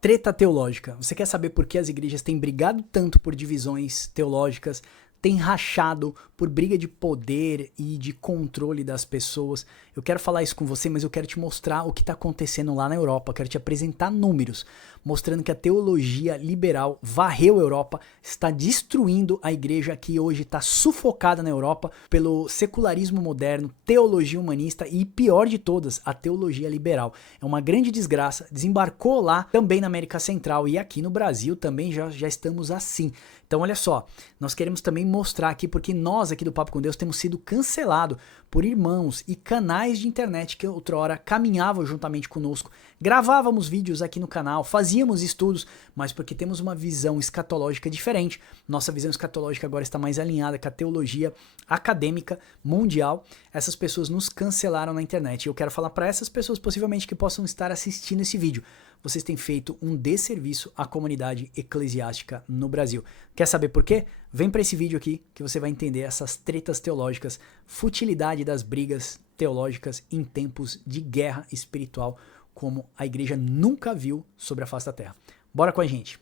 Treta teológica. Você quer saber por que as igrejas têm brigado tanto por divisões teológicas, têm rachado por briga de poder e de controle das pessoas? Eu quero falar isso com você, mas eu quero te mostrar o que está acontecendo lá na Europa. Eu quero te apresentar números, mostrando que a teologia liberal varreu a Europa, está destruindo a igreja que hoje está sufocada na Europa pelo secularismo moderno, teologia humanista e, pior de todas, a teologia liberal. É uma grande desgraça, desembarcou lá também na América Central e aqui no Brasil também já estamos assim. Então olha só, nós queremos também mostrar aqui porque nós aqui do Papo com Deus temos sido cancelados por irmãos e canais de internet que outrora caminhavam juntamente conosco, gravávamos vídeos aqui no canal, fazíamos estudos, mas porque temos uma visão escatológica diferente, nossa visão escatológica agora está mais alinhada com a teologia acadêmica mundial, essas pessoas nos cancelaram na internet. E eu quero falar para essas pessoas possivelmente que possam estar assistindo esse vídeo, vocês têm feito um desserviço à comunidade eclesiástica no Brasil. Quer saber por quê? Vem para esse vídeo aqui que você vai entender essas tretas teológicas, futilidade das brigas teológicas em tempos de guerra espiritual, como a igreja nunca viu sobre a face da terra. Bora com a gente!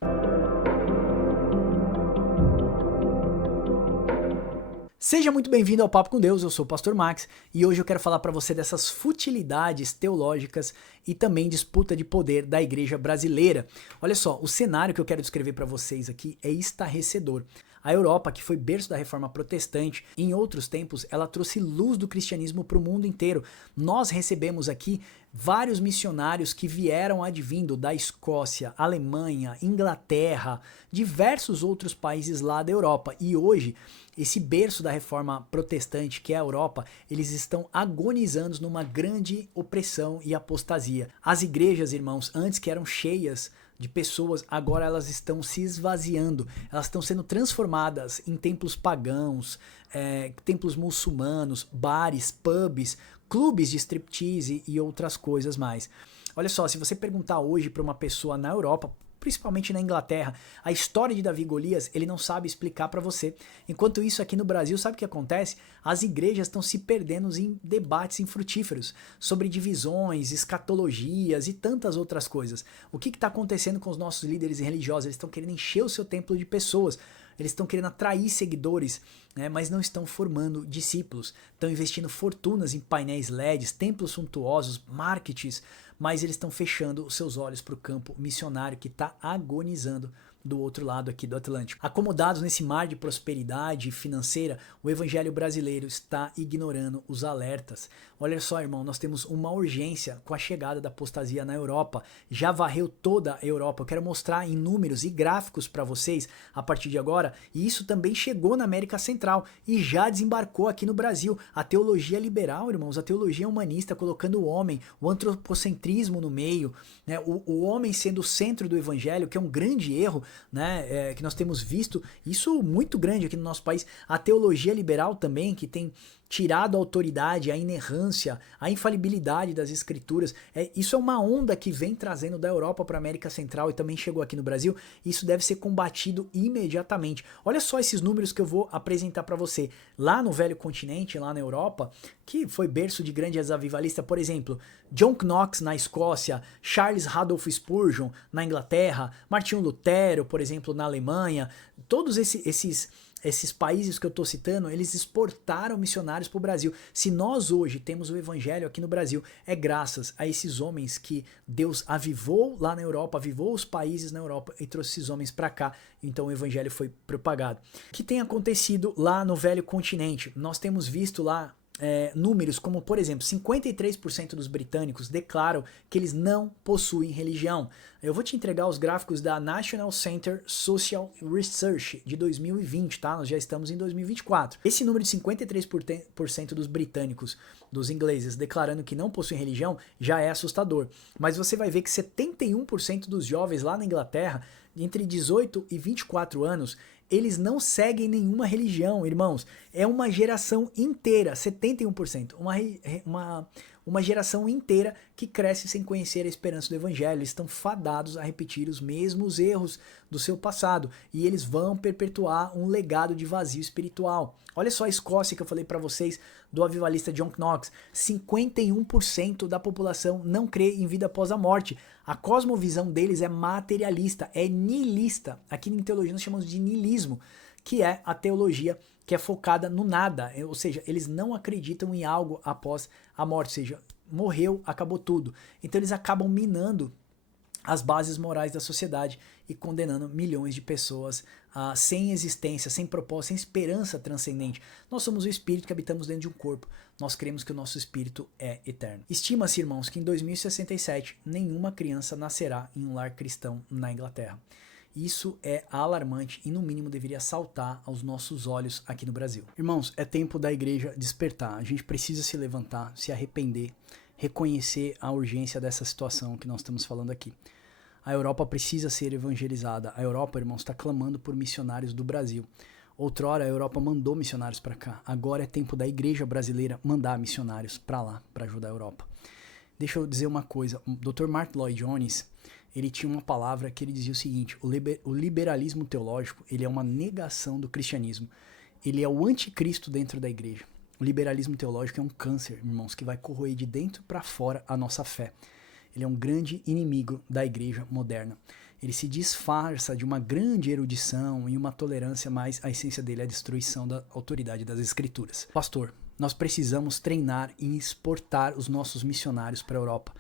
Seja muito bem-vindo ao Papo com Deus, eu sou o Pastor Max e hoje eu quero falar para você dessas futilidades teológicas e também disputa de poder da igreja brasileira. Olha só, o cenário que eu quero descrever para vocês aqui é estarrecedor. A Europa, que foi berço da reforma protestante, em outros tempos ela trouxe luz do cristianismo para o mundo inteiro. Nós recebemos aqui vários missionários que vieram advindo da Escócia, Alemanha, Inglaterra, diversos outros países lá da Europa. E hoje, esse berço da reforma protestante, que é a Europa, eles estão agonizando numa grande opressão e apostasia. As igrejas, irmãos, antes que eram cheias de pessoas, agora elas estão se esvaziando, elas estão sendo transformadas em templos pagãos, templos muçulmanos, bares, pubs, clubes de striptease e outras coisas mais. Olha só, se você perguntar hoje para uma pessoa na Europa, principalmente na Inglaterra, a história de Davi e Golias, ele não sabe explicar para você. Enquanto isso, aqui no Brasil, sabe o que acontece? As igrejas estão se perdendo em debates infrutíferos sobre divisões, escatologias e tantas outras coisas. O que está acontecendo com os nossos líderes religiosos? Eles estão querendo encher o seu templo de pessoas. Eles estão querendo atrair seguidores, né, mas não estão formando discípulos. Estão investindo fortunas em painéis LEDs, templos suntuosos, marketings, mas eles estão fechando os seus olhos para o campo missionário que está agonizando do outro lado aqui do Atlântico. Acomodados nesse mar de prosperidade financeira, o evangelho brasileiro está ignorando os alertas. Olha só, irmão, nós temos uma urgência com a chegada da apostasia na Europa. Já varreu toda a Europa. Eu quero mostrar em números e gráficos para vocês a partir de agora. E isso também chegou na América Central e já desembarcou aqui no Brasil. A teologia liberal, irmãos, a teologia humanista, colocando o homem, o antropocentrismo no meio, né? O homem sendo o centro do evangelho, que é um grande erro, né, que nós temos visto isso muito grande aqui no nosso país. A teologia liberal também, que tem tirado a autoridade, a inerrância, a infalibilidade das escrituras. Isso é uma onda que vem trazendo da Europa para a América Central e também chegou aqui no Brasil. Isso deve ser combatido imediatamente. Olha só esses números que eu vou apresentar para você. Lá no Velho Continente, lá na Europa, que foi berço de grandes avivalistas, por exemplo, John Knox na Escócia, Charles Randolph Spurgeon na Inglaterra, Martinho Lutero, por exemplo, na Alemanha, todos esses países que eu estou citando, eles exportaram missionários para o Brasil. Se nós hoje temos o evangelho aqui no Brasil, é graças a esses homens que Deus avivou lá na Europa, avivou os países na Europa e trouxe esses homens para cá. Então o evangelho foi propagado. O que tem acontecido lá no Velho Continente? Nós temos visto lá números como, por exemplo, 53% dos britânicos declaram que eles não possuem religião. Eu vou te entregar os gráficos da National Center Social Research de 2020, tá? Nós já estamos em 2024. Esse número de 53% dos britânicos, dos ingleses, declarando que não possuem religião, já é assustador. Mas você vai ver que 71% dos jovens lá na Inglaterra, entre 18 e 24 anos, eles não seguem nenhuma religião, irmãos. É uma geração inteira, 71%. Uma geração inteira que cresce sem conhecer a esperança do evangelho. Eles estão fadados a repetir os mesmos erros do seu passado. E eles vão perpetuar um legado de vazio espiritual. Olha só a Escócia que eu falei para vocês do avivalista John Knox. 51% da população não crê em vida após a morte. A cosmovisão deles é materialista, é nihilista. Aqui em teologia nós chamamos de niilismo, que é a teologia que é focada no nada, ou seja, eles não acreditam em algo após a morte, ou seja, morreu, acabou tudo. Então eles acabam minando as bases morais da sociedade e condenando milhões de pessoas sem existência, sem propósito, sem esperança transcendente. Nós somos o espírito que habitamos dentro de um corpo. Nós cremos que o nosso espírito é eterno. Estima-se, irmãos, que em 2067 nenhuma criança nascerá em um lar cristão na Inglaterra. Isso é alarmante e, no mínimo, deveria saltar aos nossos olhos aqui no Brasil. Irmãos, é tempo da igreja despertar. A gente precisa se levantar, se arrepender, reconhecer a urgência dessa situação que nós estamos falando aqui. A Europa precisa ser evangelizada. A Europa, irmãos, está clamando por missionários do Brasil. Outrora, a Europa mandou missionários para cá. Agora é tempo da igreja brasileira mandar missionários para lá, para ajudar a Europa. Deixa eu dizer uma coisa. O Dr. Martyn Lloyd-Jones, ele tinha uma palavra que ele dizia o seguinte: o liberalismo teológico, ele é uma negação do cristianismo. Ele é o anticristo dentro da igreja. O liberalismo teológico é um câncer, irmãos, que vai corroer de dentro para fora a nossa fé. Ele é um grande inimigo da igreja moderna. Ele se disfarça de uma grande erudição e uma tolerância, mas a essência dele é a destruição da autoridade das escrituras. Pastor, nós precisamos treinar e exportar os nossos missionários para a Europa.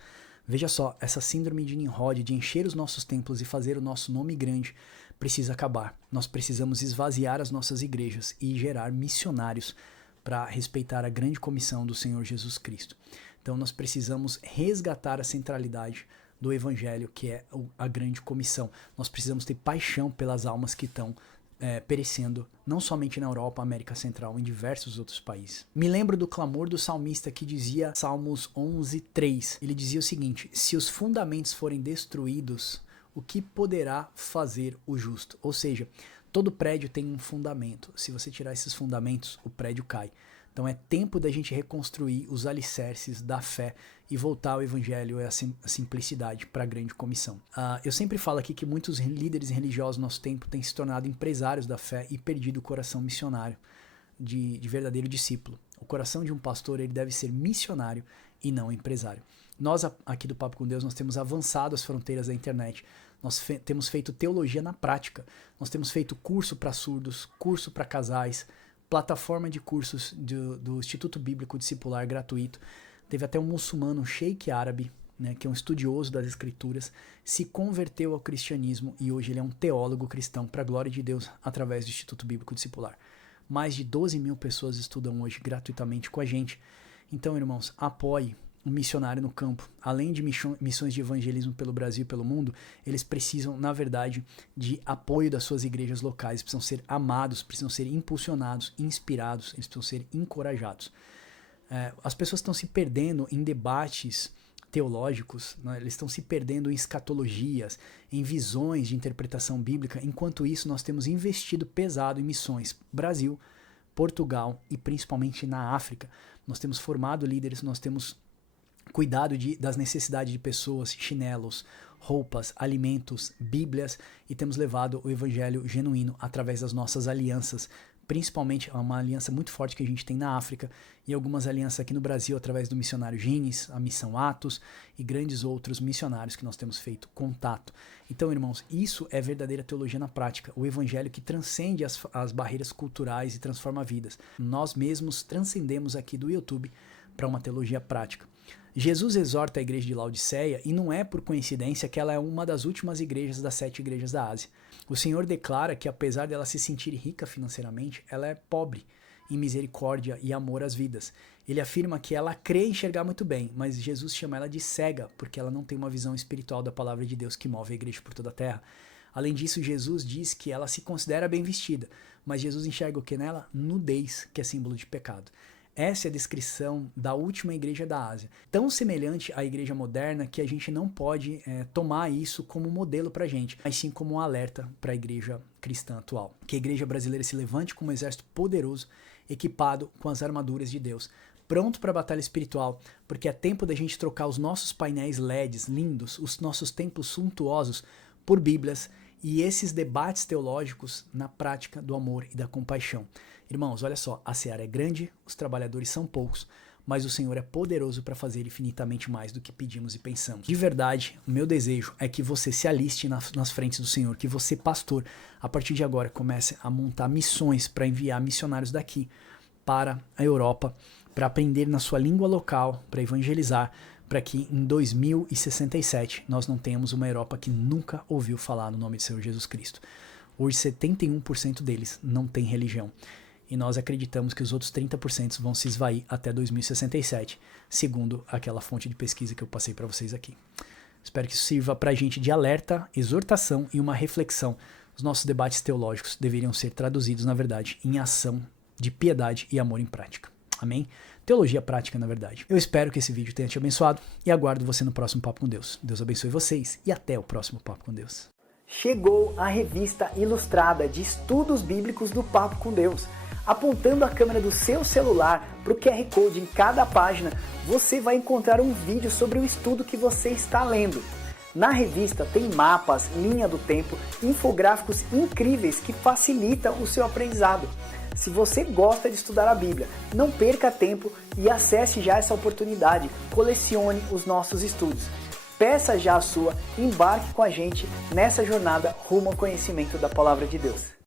Veja só, essa síndrome de Nimrod, de encher os nossos templos e fazer o nosso nome grande, precisa acabar. Nós precisamos esvaziar as nossas igrejas e gerar missionários para respeitar a grande comissão do Senhor Jesus Cristo. Então nós precisamos resgatar a centralidade do Evangelho, que é a grande comissão. Nós precisamos ter paixão pelas almas que estão perecendo, não somente na Europa, América Central, em diversos outros países. Me lembro do clamor do salmista que dizia, Salmos 11:3, ele dizia o seguinte: se os fundamentos forem destruídos, o que poderá fazer o justo? Ou seja, todo prédio tem um fundamento. Se você tirar esses fundamentos, o prédio cai. Então é tempo da gente reconstruir os alicerces da fé e voltar ao evangelho e a simplicidade para a grande comissão. Eu sempre falo aqui que muitos líderes religiosos no nosso tempo têm se tornado empresários da fé e perdido o coração missionário de verdadeiro discípulo. O coração de um pastor, ele deve ser missionário e não empresário. Nós aqui do Papo com Deus, nós temos avançado as fronteiras da internet. Nós temos feito teologia na prática. Nós temos feito curso para surdos, curso para casais, plataforma de cursos do Instituto Bíblico Discipular gratuito. Teve até um muçulmano, um sheik árabe, né, que é um estudioso das escrituras, se converteu ao cristianismo e hoje ele é um teólogo cristão para a glória de Deus através do Instituto Bíblico Discipular. Mais de 12 mil pessoas estudam hoje gratuitamente com a gente. Então, irmãos, apoie um missionário no campo. Além de missões de evangelismo pelo Brasil e pelo mundo, eles precisam, na verdade, de apoio das suas igrejas locais, precisam ser amados, precisam ser impulsionados, inspirados, eles precisam ser encorajados. As pessoas estão se perdendo em debates teológicos, né? Eles estão se perdendo em escatologias, em visões de interpretação bíblica. Enquanto isso, nós temos investido pesado em missões Brasil, Portugal e principalmente na África. Nós temos formado líderes, nós temos cuidado das necessidades de pessoas, chinelos, roupas, alimentos, bíblias, e temos levado o evangelho genuíno através das nossas alianças, principalmente uma aliança muito forte que a gente tem na África e algumas alianças aqui no Brasil através do missionário Gines, a Missão Atos e grandes outros missionários que nós temos feito contato. Então, irmãos, isso é verdadeira teologia na prática, o evangelho que transcende as barreiras culturais e transforma vidas. Nós mesmos transcendemos aqui do YouTube para uma teologia prática. Jesus exorta a igreja de Laodiceia e não é por coincidência que ela é uma das últimas igrejas das 7 igrejas da Ásia. O Senhor declara que apesar dela se sentir rica financeiramente, ela é pobre em misericórdia e amor às vidas. Ele afirma que ela crê enxergar muito bem, mas Jesus chama ela de cega porque ela não tem uma visão espiritual da palavra de Deus que move a igreja por toda a terra. Além disso, Jesus diz que ela se considera bem vestida, mas Jesus enxerga o que nela? Nudez, que é símbolo de pecado. Essa é a descrição da última igreja da Ásia. Tão semelhante à igreja moderna que a gente não pode tomar isso como modelo para a gente, mas sim como um alerta para a igreja cristã atual. Que a igreja brasileira se levante como um exército poderoso, equipado com as armaduras de Deus, pronto para a batalha espiritual, porque é tempo da gente trocar os nossos painéis LEDs lindos, os nossos templos suntuosos, por Bíblias e esses debates teológicos na prática do amor e da compaixão. Irmãos, olha só, a seara é grande, os trabalhadores são poucos, mas o Senhor é poderoso para fazer infinitamente mais do que pedimos e pensamos. De verdade, o meu desejo é que você se aliste nas frentes do Senhor, que você, pastor, a partir de agora comece a montar missões para enviar missionários daqui para a Europa, para aprender na sua língua local, para evangelizar, para que em 2067 nós não tenhamos uma Europa que nunca ouviu falar no nome do Senhor Jesus Cristo. Hoje 71% deles não tem religião. E nós acreditamos que os outros 30% vão se esvair até 2067, segundo aquela fonte de pesquisa que eu passei para vocês aqui. Espero que isso sirva para a gente de alerta, exortação e uma reflexão. Os nossos debates teológicos deveriam ser traduzidos, na verdade, em ação de piedade e amor em prática. Amém? Teologia prática, na verdade. Eu espero que esse vídeo tenha te abençoado e aguardo você no próximo Papo com Deus. Deus abençoe vocês e até o próximo Papo com Deus. Chegou a revista ilustrada de estudos bíblicos do Papo com Deus. Apontando a câmera do seu celular para o QR Code em cada página, você vai encontrar um vídeo sobre o estudo que você está lendo. Na revista tem mapas, linha do tempo, infográficos incríveis que facilitam o seu aprendizado. Se você gosta de estudar a Bíblia, não perca tempo e acesse já essa oportunidade. Colecione os nossos estudos. Peça já a sua, embarque com a gente nessa jornada rumo ao conhecimento da Palavra de Deus.